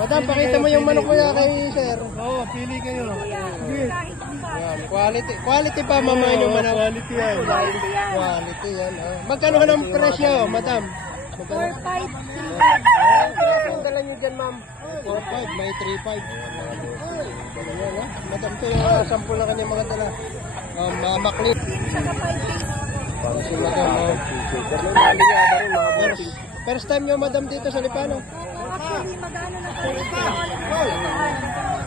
Madam, pakita mo yung manok mo yan kay sir. Oo, pili kayo. Yan, quality pa mamain yung manok. Quality yan. Quality yan. Magkano ka ng presyo, madam? 4-5. Ang dala nyo dyan, ma'am? 4-5, may 3-5. Madam, ito yung sample na kanyang mga dala. Makli. Si madam. First time nyo, madam, dito sa Lipano. Actually, mag-ano na po.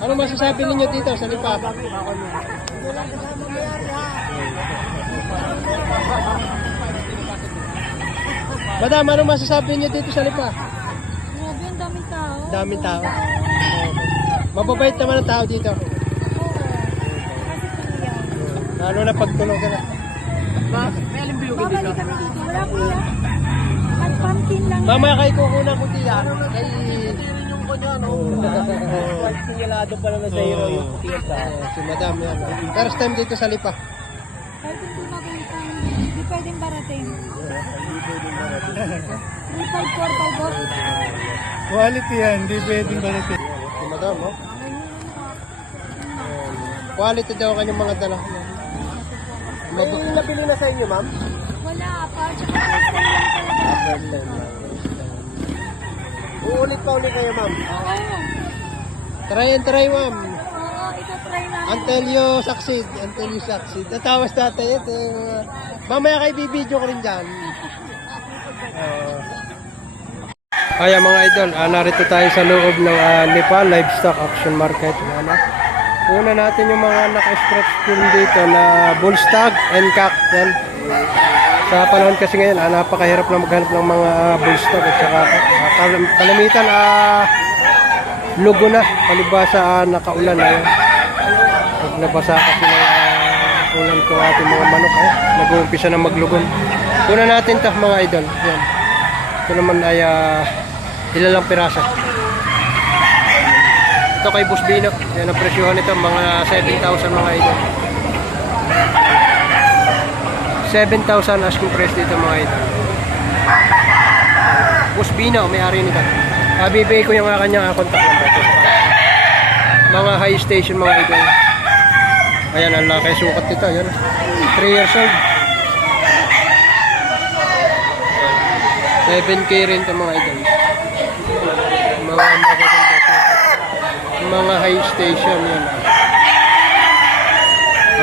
Ano masasabi ninyo dito sa Lipa? Madam, ano masasabi niyo dito sa Lipa? Grabe, ang daming tao. Daming tao. Mababait naman ang tao dito. Oo. Kasi kuya. Lalo na pag tulog ka na. Babalik kami dito. Wala kuya. At pumpkin lang. Mamaya kay kukunan ko tiya. Kay... Sinyalado pala na sa hero yung tiyata. Si madam yan. First time dito sa Lipa. Kahit hindi makita, hindi pwedeng barating. 3-5-4-5 boss. Quality yan, hindi pwedeng balitin. Si madam, oh. Quality daw kanyang mga dala. May nabili na sa inyo, ma'am? Wala pa. Tsaka first time lang talaga. First time lang. Uulit pa ulit kayo, ma'am. Oo. Try and try, ma'am. Oo, itatry namin. Until you succeed. Until you succeed. Natawas natin ito. Mamaya kayo bibidyo ko rin dyan. Kaya mga idol, narito tayo sa loob ng Lipa Livestock Auction Market. Una natin yung mga naka-stretch film dito na bull stag and cock. Yan. Sa panahon kasi ngayon, napakahirap na maghanap ng mga bull stag at saka kalamitan lugo na, palibasa nakaulan na yan. Pag nabasa kasi ng ulan ko ating mga manok, nag-uumpisa na maglugon. Una natin ito mga idol. Yan. Ito naman ay ilalang pirasa. Ito kay Boss Bino. Yan ang presyohan nito, mga 7,000 mga idol. 7,000 asking price dito mga idol. Boss Bino, may-ari nito. Bibigay ko yung kanyang contact number. Mga high station mga idol. Ayan, ang laki sukat nito. Ayan. 3 years old. 7K rin ito mga idol. Mga magaganda sukat. Mga high station yan.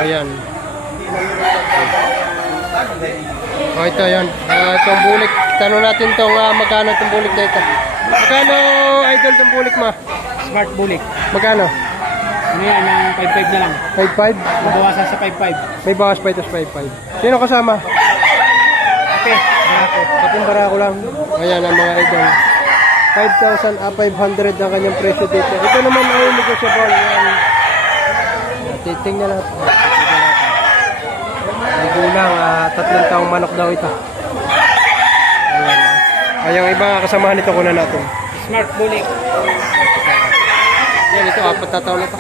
Ayan. O ito yan. Itong bulik. Tanong natin itong magkano itong bulik na ito. Magkano idol itong bulik ma? Smart bulik. Magkano? Ano yan, yung 5-5 na lang. 5.5? Mabawasan sa 5-5. May bawas pa ito sa 5.5. Sino kasama? Okay, barako. Ating barako lang. Ayan ang mga idol. 5,500 ang kanyang presyo dito. Ito naman ay negotiable. Yan. Titingnan natin. Nagulang, 3 taong manok daw ito. Ayan. Ay, yung ibang kasamahan nito kunan natin. Smart bulik. Yan, ito 4 na taon ito.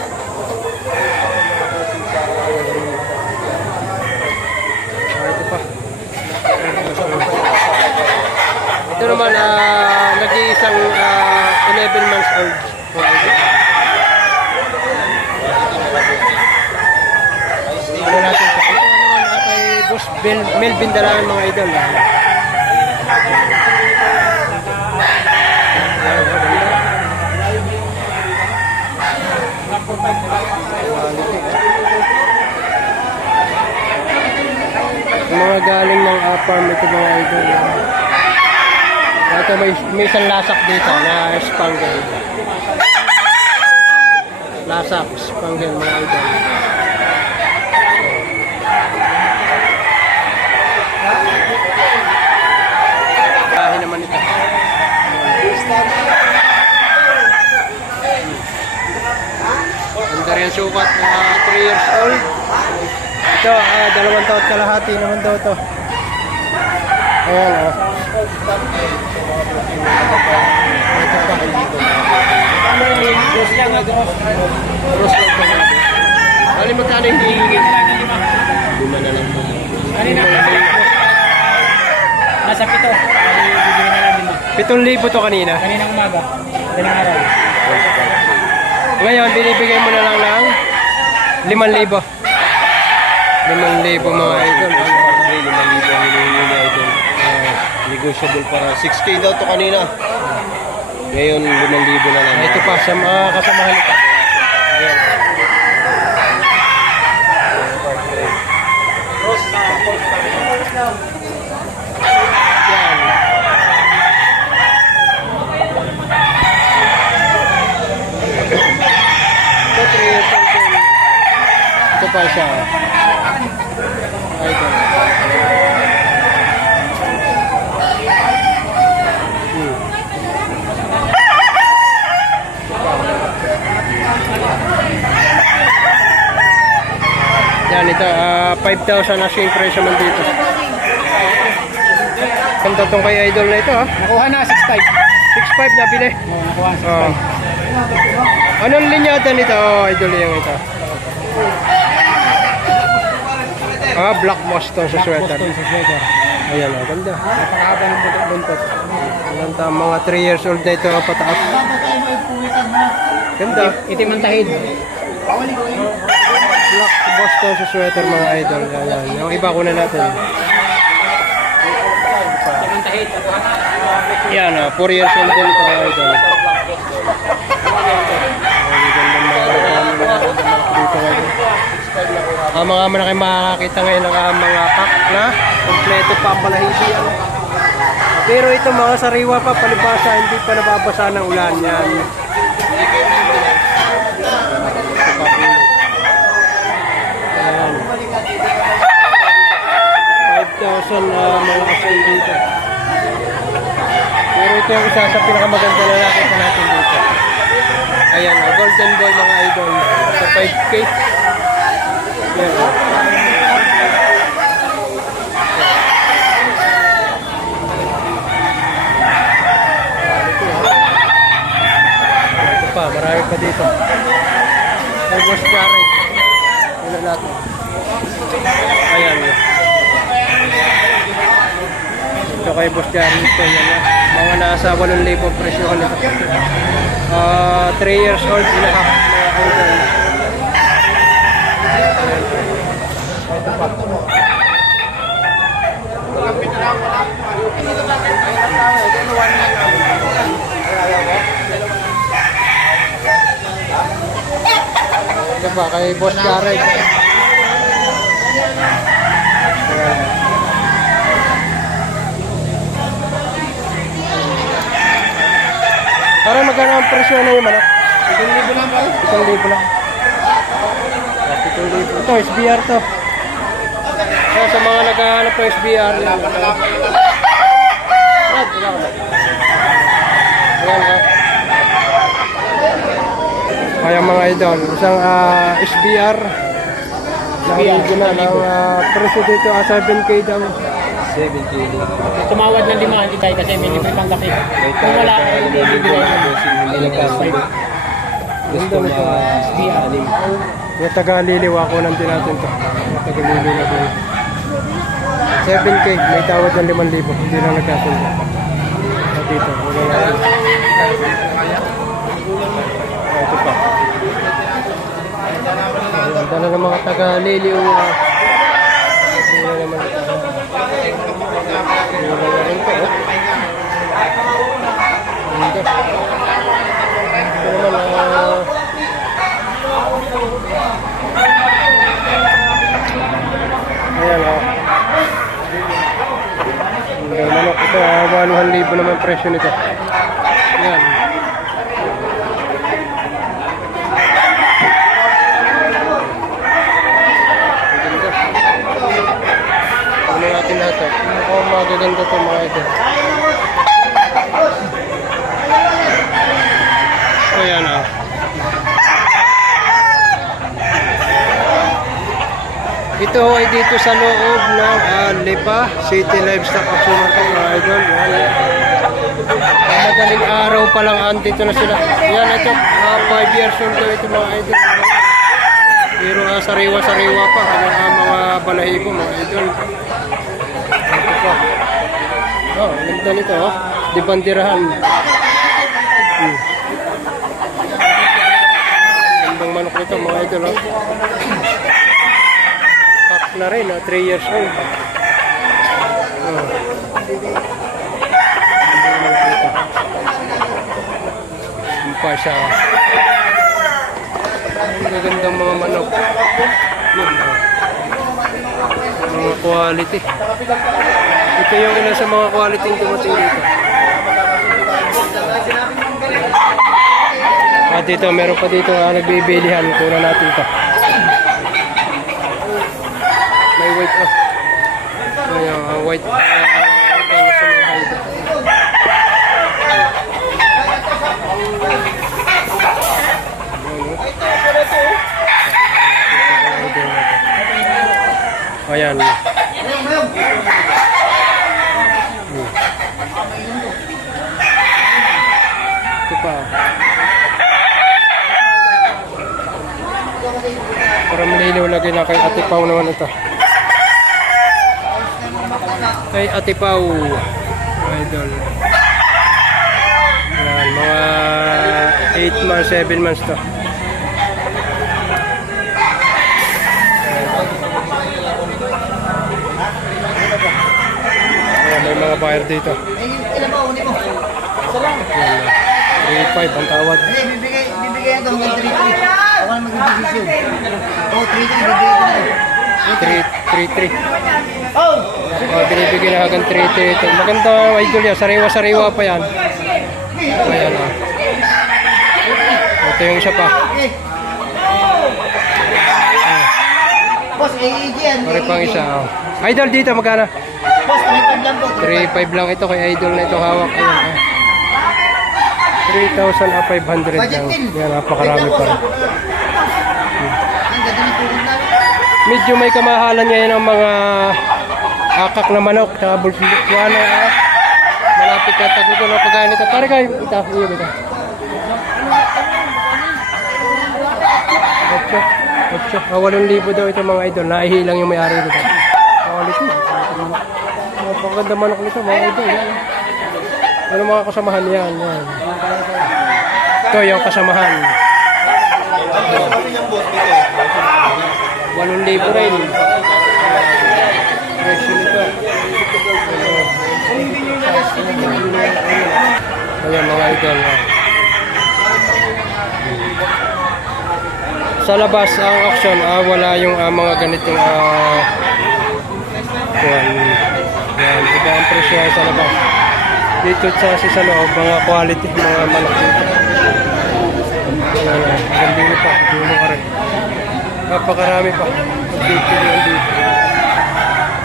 Ito pa. Ito naman, nag-iisang 11 months old. Ano natin ito? Ito naman kay Boss Melvin Dalangan mga idol. Mga galing ng farm ito mga idol. Ito may isang lasak dito na spangle. Lasak, spangle mga idol. Kahi naman ito. Ganda rin sukat na 3 years old. Ito, 2 taon kalahati naman daw ito. Ayan, ito pa. Cross lang, cross. Cross lang pa. Bali magkano yung hihingin? 5 na lang po. Kanina, nasa 7. Bibigyan na lang 5. 7,000 to kanina. Kaninang umaga. Kaninang araw. Ngayon, binibigay mo na lang ng 5,000. 5,000 mga idol. 5,000 ang hinihingi ni Idol. Negotiable para 6K daw to kanina. Ngayon 5,000 na lang. Ito pa sa mga kasamahan nito. Ayan. Yan. Ito 3 years old din. Ito pa siya. Idol. Yan ito, 5,000 asking price naman dito. Ganda tong kay idol na ito ha. Nakuha na, 6.5. 6,500 nabili. Oo, nakuha, 6.5. Oh. Anong linyada nito, idol yung ito? Black Boston sa sweater. Boston sa sweater. Ayan, ganda. Napakahaba ng buntot. Ganda, mga 3 years old na ito pataas. Ganda. Itim ang tahid. Black Boston sa sweater mga idol. Ayan, yung iba kuna natin. Itim ang tahid. Yan, 4 years old din ito mga idol. Mga man na kayo makakakita ngayon ng mga pack na kompleto pa ang balahisi yan. Pero ito mga sariwa pa, palibasa, hindi pa nababasa ng ulan yan. Ayan. 5,000 mga kasal dito. Pero ito yung isa sa pinakamaganda na nakita natin dito. Ayan, golden boy mga idol sa 5K. Yan. Ito pa, marami pa dito. Ay, Boss Jared. Yun na natin. Ayan. Ito kay Boss Jared ito. Yan na. Mga nasa 8,000 presyo nito. 3 years old, inahap mga idol. Ito pa kay Boss Jared. Parang magkano ang presyo na yung manok? 1,000 lang ba? 1,000 lang. 1,000. Ito, SBR to. So, sa mga naghahanap ng SBR. Ayan, Ayan mga idol, isang SBR. Nahihigit na ng presyo dito, 7K daw. 7K. Tumawad ng 5 tayo kasi may libre pang kape. Kung wala, hindi bibigay mo. Hindi nagkasal. Gusto na SBR. Yung taga-liliw ako nang natin to. Yung taga-liliw na din. 7K, may tawad ng 5,000. Hindi lang nagkasundo. Dito, wala natin. Ito pa. Ayan, dala ng mga taga-liliw. Hindi na naman ito. Hindi na rin po. Ito naman, ayan o. Ang manok ito, 8,000 naman presyo nito. Ayan. Ano natin lahat o. Mukhang magaganda ito mga ito. Ayan o. Ito ay dito sa loob ng Lipa City Livestock Auction Market mga idol. Madaling araw pa lang andito na sila. Yan ito, 5 years old daw ito mga idol. Pero sariwa-sariwa pa kanyang mga balahibo mga idol. Ito pa. Oh, ganda nito oh. Di bandirahan. ito mga idol. Oh. Pack na rin, 3 years old. Oh. Yung pa siya. Ang gagandang mga manok. Yun, oh. Mga quality. Ito yung ilan sa mga quality yung dumating dito. At dito, meron pa dito nagbibilihan. Kunan natin ito. May white oh. Ayan, white. Gano'n sa mga hide. Ayan. Ito pa. Para malinaw lagi na kay Ate Pau naman ito. Kay Ate Pau. Idol. Ayan, mga 8 months, 7 months to. Ayan, may mga buyer dito. Ilan ba, uni mo? Isa lang. 3.5 ang tawad. Hindi, bibigay ito ng 3-3. Ako na mag-decision. Oo, 3-3, bibigay ko na. 3.3. Oh! Binibigyan na hanggang 3.3 ito. Maganda idol yan. Sariwa-sariwa pa yan. Ayan o. Ito yung isa pa. Okay. Boss, AEG yan. Pare pang isa. Oh. Idol dito magkano? Boss, 3-5 lang po. 3.5 lang ito kay idol na ito hawak. Ayan. 3,500 lang. Yan, napakarami pa rin. Ang ganda ng tulong namin. Medyo may kamahalan ngayon ang mga akak na manok. Tsaka bulsuano. Malapit na tagulo ng pagkain ito. Pare kayo. Ito. Iyo ito. 8,000 daw ito mga idol. Naihilang yung may-ari nito. Quality. Napakaganda manok nito mga idol. Yan. Ano mga kasamahan yan? Yan. Ito yung kasamahan. 8,000 rin. Presyo nito. Ayan mga idol. Sa labas ang auction, wala yung mga ganitong yan, iba ang presyo sa labas. Dito sa loob, mga quality, mga manok dito. Gandino pa, dulo ka rin. Napakarami pa. Dito.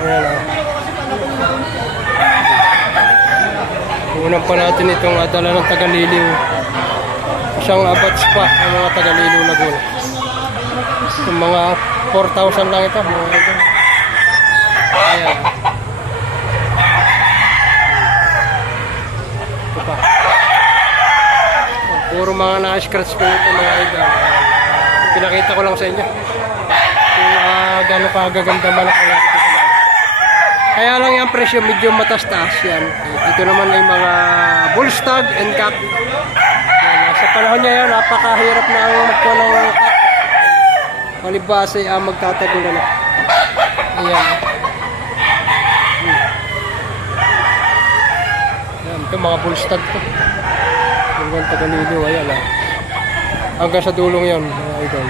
Ayan Unang pa natin itong dala ng Tagaliliw. Isang abats pa ang mga Tagaliliw na gulo. Yung mga 4,000 lang ito. Ayan. Ito pa. Puro mga na-scratch po ito mga idol. Pinakita ko lang sa inyo. Kung gano'n kagaganda manok ang nakikita natin. Kaya lang yung presyo medyo matas-taas yan. Ito naman ay mga bull stag and cock. Sa panahon niya yan, napakahirap na ang magkuha ng cock. Malibase magtatagulan na. Ayan. Ayan, ito mga bull stag to. Hanggang Tagaliliw, ayan Hanggang sa dulong yan, mga idol.